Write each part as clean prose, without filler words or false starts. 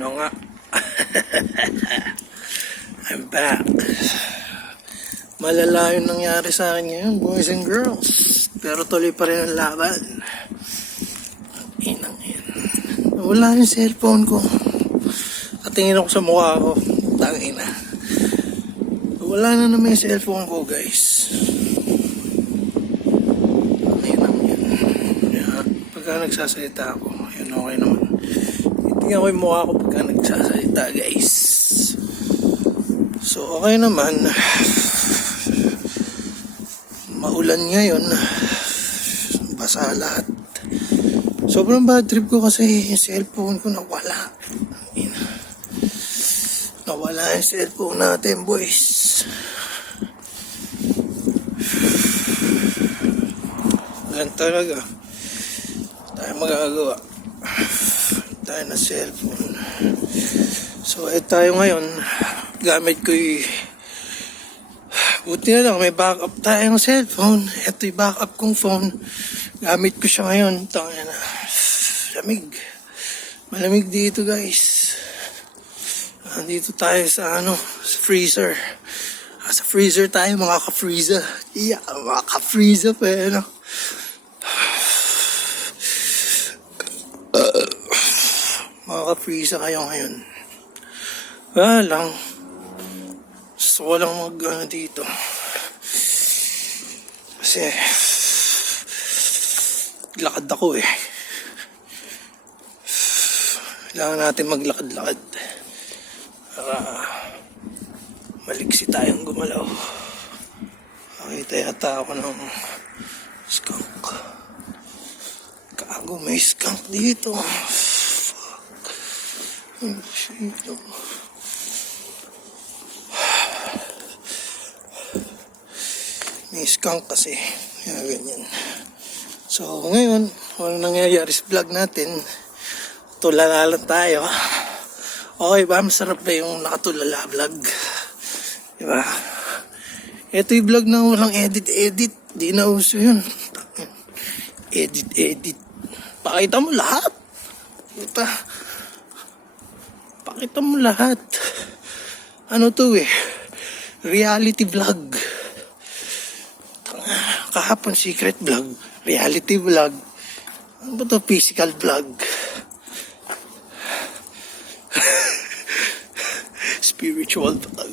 Ano nga? I'm back. Malala yung nangyari sa akin ngayon, boys and girls. Pero tuloy pa rin ang laban. Inang yan. Wala yung cellphone ko. At tingin ako sa mukha ko. Tangina. Wala na naman yung cellphone ko, guys. Inang yan. Pagka nagsasalita ako, yun okay naman. Tingnan ko yung mukha ko pagka nagsasalita, guys. So, okay naman. Maulan ngayon. Basa lahat. Sobrang bad trip ko kasi yung cellphone ko nawala. Nawala yung cellphone natin, boys. Ganun talaga. Tayo magagawa. Tayo na cellphone. So, tayo ngayon. Gamit ko yung buti na lang, may backup tayong cellphone. Ito yung backup kong phone. Gamit ko siya ngayon. Tangina na. Lamig. Malamig dito, guys. Dito tayo sa sa freezer. Sa freezer tayo, mga ka-freezer. Yeah, mga ka-freezer pa, mga ka-freezer kayo ngayon. Wala lang. Gusto ko lang dito. Kasi lakad ako eh. Kailangan natin maglakad-lakad para maliksi tayong gumalaw. Nakita yata ako ng skunk. Kago, may skunk dito. Fuck. Shit. May skunk kasi. Kaya ganyan. So, ngayon, walang nangyayari sa vlog natin. Tulala lang tayo. Okay ba? Masarap ba yung nakatulala vlog? Diba? Ito yung vlog na walang edit-edit. Di na uso yun. Edit-edit. Pakita mo lahat. Pakita mo lahat. Ano to eh? Reality vlog. Kahapon secret vlog. Reality vlog. Ano ba to? Physical vlog. Spiritual vlog.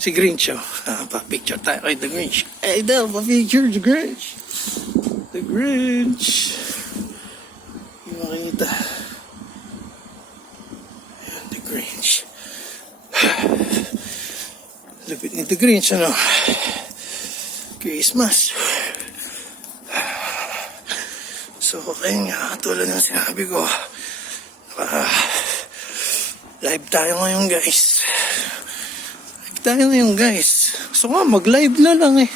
Si Grinch, pa-picture tayo kay The Grinch. Ay daw, pa-picture The Grinch. The Grinch. Yung makita. Ayan, The Grinch. Lupit ni The Grinch, Christmas. So, kaya nga, tulad ng sinabi ko, live tayo ngayon, guys. So nga, mag-live na lang eh.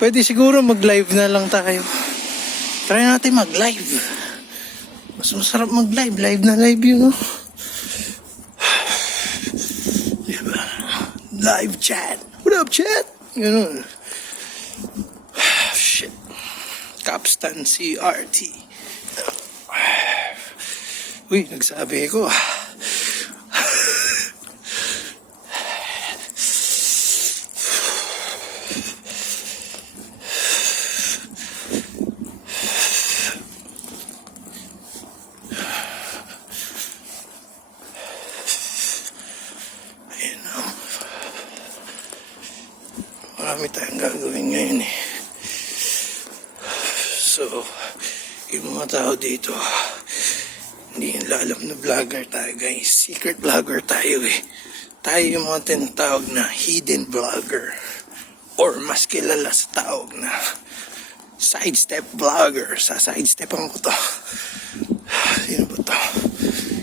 Pwede siguro mag-live na lang tayo. Try natin mag-live. Mas masarap mag-live. Live na live yun, Diba? Live chat. What up, chat? Ganun. Shit. Capstan CRT. Uy, nagsabi ko. Marami tayong gagawin ngayon eh. So, yung mga tao dito, hindi nila alam na vlogger tayo, guys. Secret vlogger tayo eh. Tayo yung mga tinatawag na hidden vlogger. Or mas kilala sa tawag na sidestep vlogger. Sa sidestepan ko to. Sino ba to?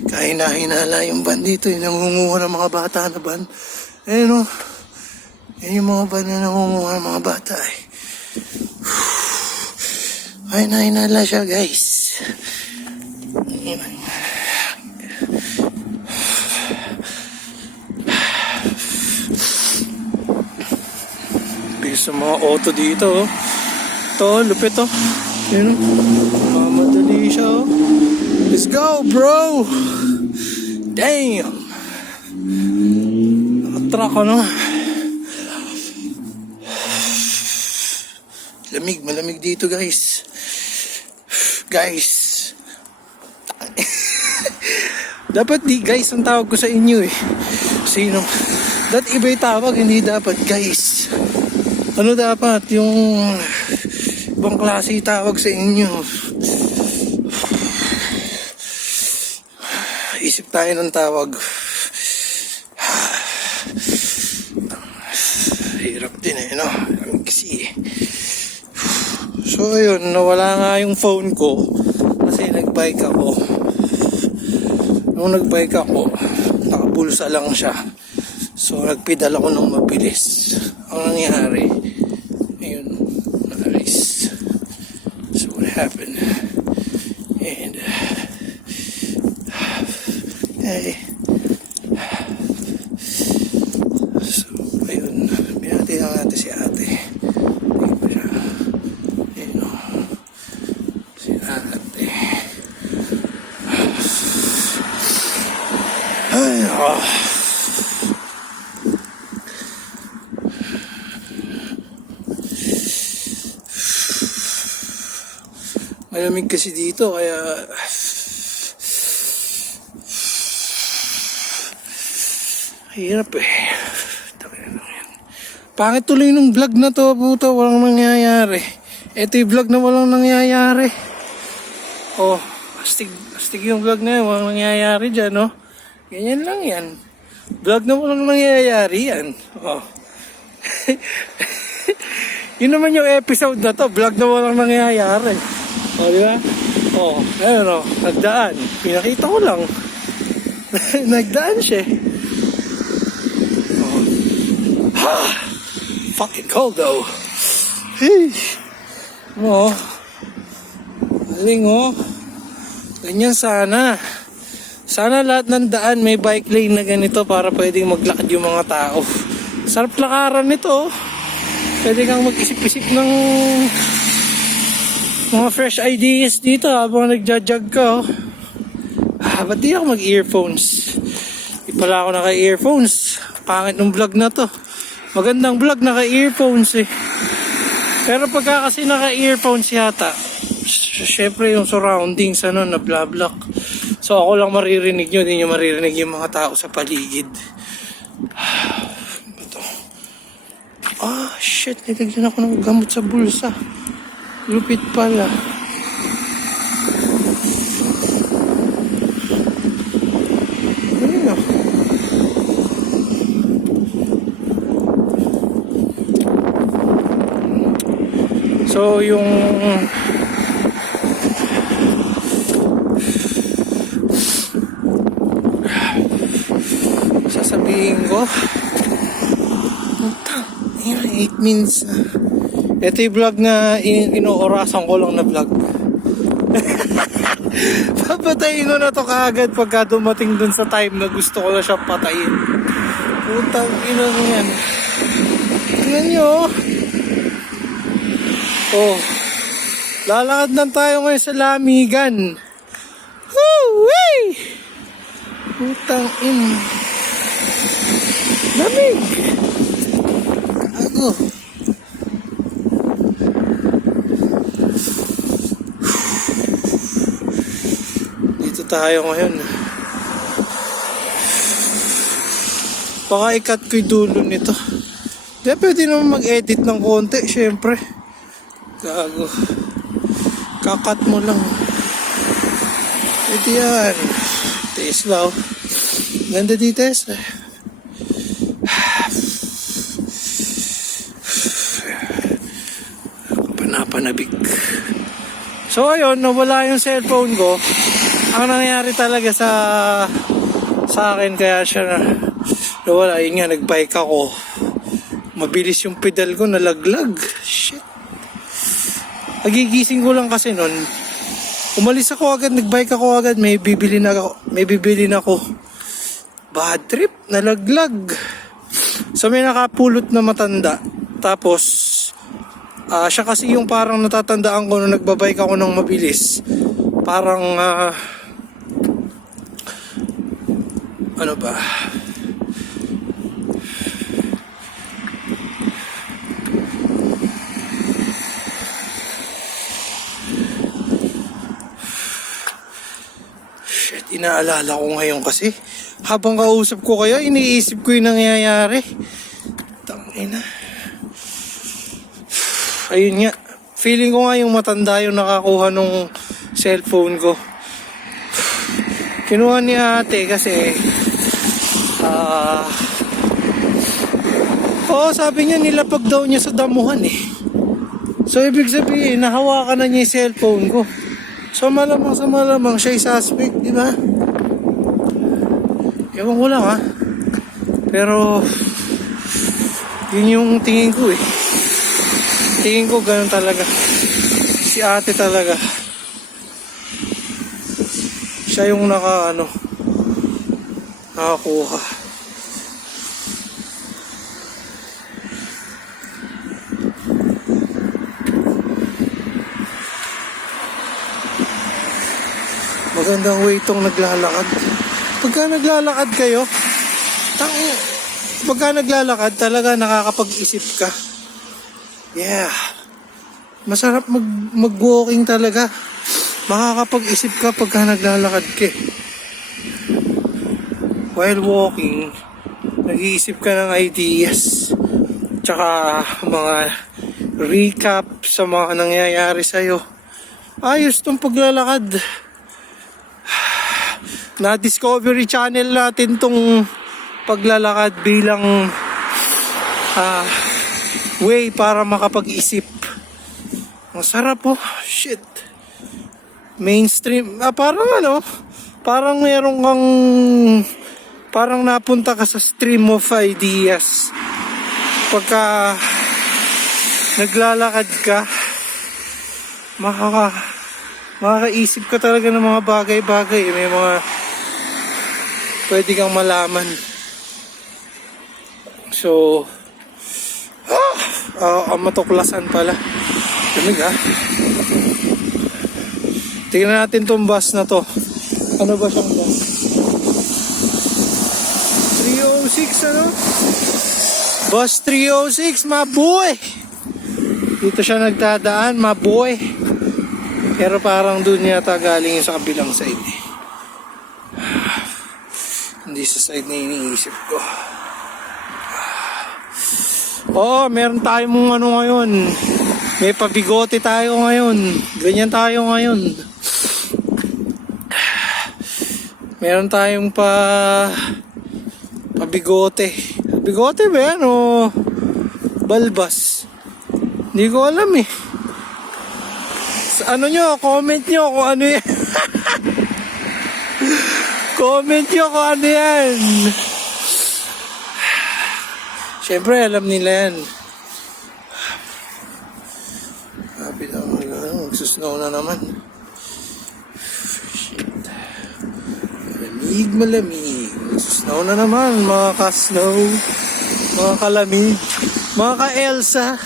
Kahina-hinala yung van dito. Yung nangunguha ng mga bata na van. Ayun yan yung mga van na nangunguha ng mga bata eh. Ay, nahinala siya, guys. Bilis sa mga auto dito, Ito, lupit, Yun, mamadali siya, Let's go, bro! Damn! Nakatrack ano? Malamig dito, guys. Guys. Dapat di, guys, ang tawag ko sa inyo eh. Sino? Dapat iba yung tawag, hindi dapat, guys. Ano dapat? Yung ibang klase tawag sa inyo. Isip tayo ng tawag. Hirap din eh, no? Kasi so ayun, nawala nga yung phone ko kasi nagbike ako. Nung nagbike ako, nakabulsa lang siya. So nagpedal ako ng mabilis. Ang nangyari, ayun, nice. So what happened? And hey. So ayun, binati lang natin si ate. Ayun o. Si ate. Ay, oh. Malamig kasi dito kaya hirap eh. Pangit tuloy nung vlog na to, puta, walang nangyayari. Ito yung vlog na walang nangyayari. Oh, astig yung vlog na yun, walang nangyayari dyan, no? Ganyan lang yan. Vlog na walang nangyayari yan. Oh. Yun naman yung episode na to, vlog na walang nangyayari. O, di ba? O, ayun o, nagdaan. Pinakita ko lang. Nagdaan siya. O. Ha! Fucking cold though. Hey! O. Aling o. Ganyan sana. Sana lahat ng daan may bike lane na ganito para pwedeng maglakad yung mga tao. Sarap lakaran nito. Pwede kang mag-isip-isip ng mga fresh ideas dito habang nagja-jog ka. Ba't di ako mag-earphones? Di pala ako naka-earphones. Pangit ng vlog na to. Magandang vlog naka-earphones eh. Pero pagka kasi naka-earphones yata, syempre yung surroundings ano, na bla-block. So ako lang maririnig nyo, hindi nyo maririnig yung mga tao sa paligid. Ito. Ah, shit, nilagyan ako ng gamot sa bulsa. Lupit pala. Ayun o. So yung sasabihin ko, 8 minutes na. Ito yung vlog na inoorasan ko lang na vlog. Papatayin ko na to kaagad pagka dumating dun sa time na gusto ko na siya patayin. Putang ina yan. Tingnan nyo. Oh. Lalakad lang tayo ngayon sa Lamigan. Woo-wee! Putang ina. Lamig. Ako. Tayo ngayon. Baka i-cut ko yung dulo nito. Di pwede naman mag-edit ng konti, syempre. Gago. Kakat mo lang. Pwede yan. Tesla. Ganda di Tesla. Panapanabik. So ayun, nawala yung cellphone ko. Ang nangyari talaga sa akin kaya siya nawala, yun nga, nagbike ako. Mabilis yung pedal ko, nalaglag. Shit. Nagigising ko lang kasi nun. Umalis ako agad, nagbike ako agad, may bibili na ako. Bad trip, nalaglag. So may nakapulot na matanda. Tapos siya kasi yung parang natatandaan ko nung nagbabike ako ng mabilis. Parang Ano ba? Shit, inaalala ko ngayon kasi habang kausap ko kayo, iniisip ko yung nangyayari. Tangina. Ayun nga. Feeling ko nga yung matanda yung nakakuha nung cellphone ko. Kinuha ni ate kasi sabi niya nilapag daw niya sa damuhan eh. So ibig sabihin nahawakan na niya yung cellphone ko. So malamang sa malamang siya yung suspect, di ba? Ewan ko lang ha. Pero yun yung tingin ko eh. Tingin ko ganun talaga. Si ate talaga. Siya yung nakakuha. Magandang way itong naglalakad. Pagka naglalakad kayo, pagka naglalakad talaga nakakapag-isip ka. Yeah. Masarap mag-walking talaga. Makakapag-isip ka pagka naglalakad ka. While walking, nag-iisip ka ng ideas. Tsaka mga recap sa mga nangyayari sa'yo. Ayos tong paglalakad. Na Discovery Channel natin tong paglalakad bilang way para makapag-isip. Ang sarap po. Shit. Mainstream. Parang meron kang parang napunta ka sa stream of ideas. Pagka naglalakad ka, makakaisip ka talaga ng mga bagay-bagay. May mga pwede kang malaman. So, matuklasan pala. Lamig ha. Tingnan natin tong bus na to. Ano ba siyang bus? 306 ano? Bus 306, my boy! Dito siya nagdadaan, my boy. Pero parang dun yata galing yung sa kabilang side eh. Hindi sa side na iniisip ko. Meron tayong ngayon. May pabigote tayo ngayon. Ganyan tayo ngayon. Meron tayong pabigote. Bigote ba yan o balbas? Hindi ko alam eh. Sa comment nyo kung ano yan. Comment nyo kung ano yan. Siyempre alam nila yan. Happy na magsusnow na naman. Shit. Malamig. Magsusnow na naman mga ka-snow. Mga kalamig. Mga ka-Elsa.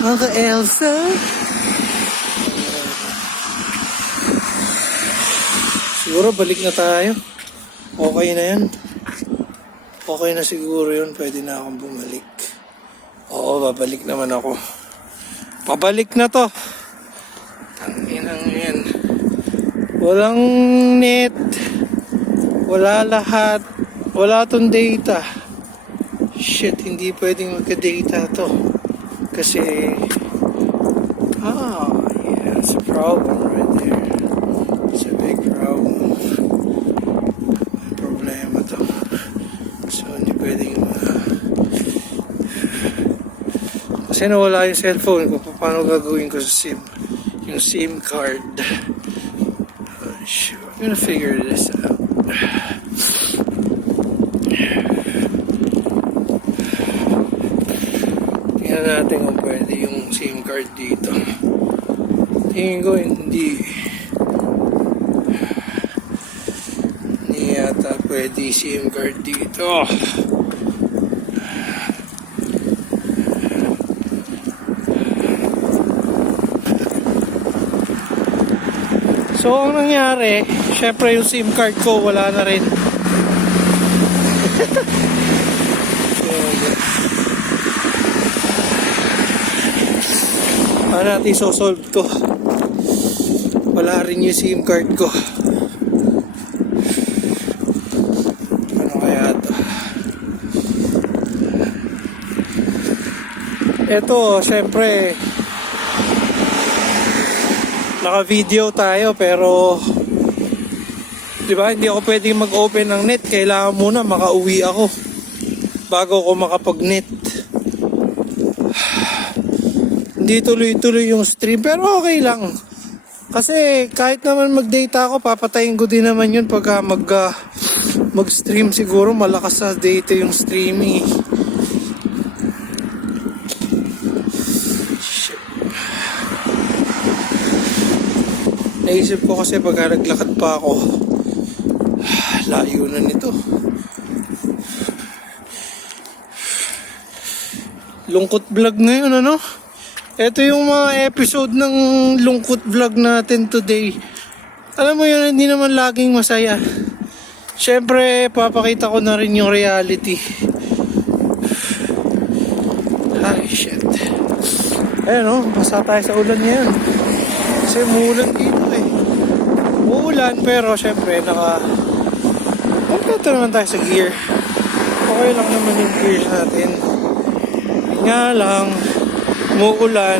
Mga ka-Elsa. Siguro balik na tayo. Okay na yan. Okay na siguro yun. Pwede na akong bumalik. Oo, babalik naman ako. Pabalik na to. Tanginang yan. Walang net. Wala lahat. Wala tong data. Shit, hindi pwedeng magka-data to. Kasi yeah, it's a problem right there. It's a big problem. May problema to. So hindi pwedeng kasi nawala yung cellphone ko. Paano gagawin ko sa SIM? Yung SIM card. I'm gonna figure this out. Tingnan natin kung pwede yung SIM card dito. Tingin ko hindi yata pwede SIM card dito. So, ang nangyari, syempre yung SIM card ko, wala na rin. Paano natin isosolve to? Wala rin yung SIM card ko. Ano kaya to? Ito, syempre, naka-video tayo pero di ba hindi ako pwedeng mag-open ng net, kailangan muna makauwi ako bago ako makapag-net. Hindi tuloy-tuloy yung stream pero okay lang kasi kahit naman mag-data ako, papatayin ko din naman yun pagka mag-stream. Siguro malakas sa data yung streaming. Naisip ko kasi pagka naglakad pa ako, layo na nito. Lungkot vlog ngayon, ano? Ito yung mga episode ng lungkot vlog natin today. Alam mo yun, hindi naman laging masaya. Siyempre, papakita ko na rin yung reality. Ay, shit. Ayan, oh, basa tayo sa ulan ngayon. Kasi umuulan dito eh. Umuulan pero syempre kompleto naman tayo sa gear. Okay lang naman yung gears natin. Nga lang, umuulan.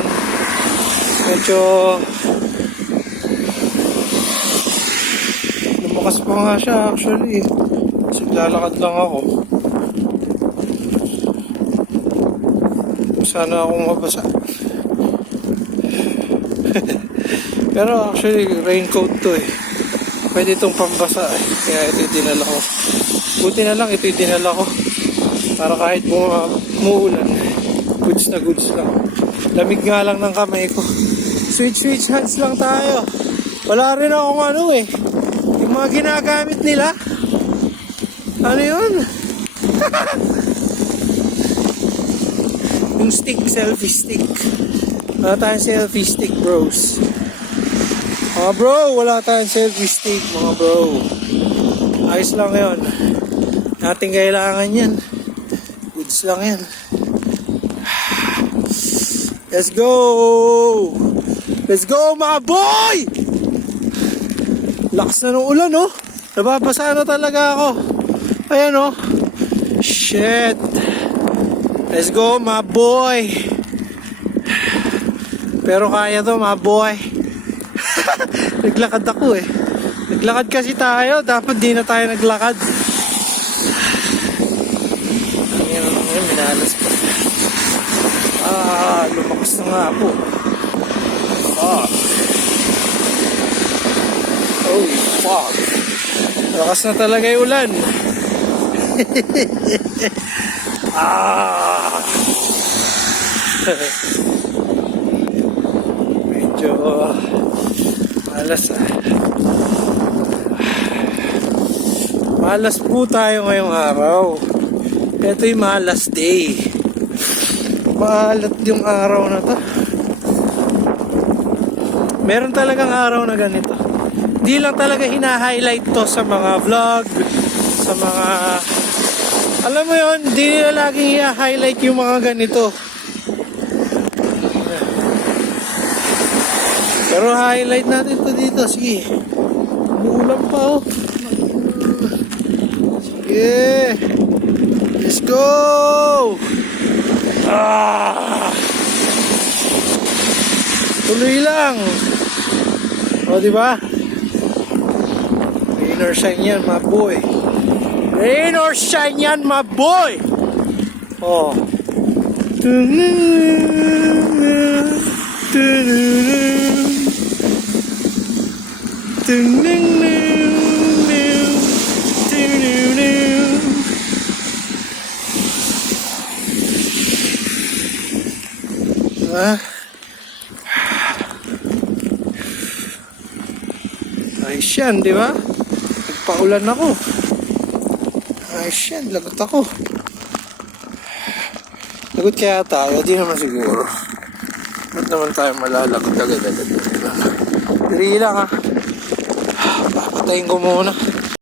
Medyo lumakas pa nga siya actually. Kasi lalakad lang ako. Sana akong mabasa. Pero actually raincoat to eh. Pwede itong pambasa eh. Kaya ito yung dinala ko. Buti na lang ito yung dinala ko. Para kahit umuulan, goods na goods lang. Lamig nga lang ng kamay ko. Switch hands lang tayo. Wala rin akong ano eh. Yung mga ginagamit nila. Ano yun? Yung stick, selfie stick. Wala tayong selfie stick, bros. Mga bro, wala tayong selfie stick, mga bro. Ayos lang yun. Nating kailangan yan. Goods lang yan. Let's go! Let's go, mga boy! Lakas na ng ulan, no? Nababasa na talaga ako. Ayan, no? Shit! Let's go, mga boy! Pero kaya to, mga boy. Naglakad ako eh. Naglakad kasi tayo. Dapat di na tayo naglakad. Ngayon, minalas pa. Lumakas na nga po. Holy fuck. Lakas na talaga yung ulan. Medyo malas malas po tayo ngayong araw. Ito yung malas day. Maalat yung araw na to. Meron talagang araw na ganito. Di lang talaga hina-highlight to sa mga vlog, sa mga alam mo yun, di nila laging i-highlight yung mga ganito. Pero highlight natin to dito. Sige. Umuulan pa oh. Sige. Let's go. Tuloy lang. O, diba? Rain or shine yan, my boy. Rain or shine yan, my boy. Oh. Ayos yan, di ba? Nagpaulan ako. Ayos yan, lagot ako. Lagot kaya tayo, di naman siguro. Ba't naman tayo malalagot agad-agad? Diri lang ha. Patayin ko muna.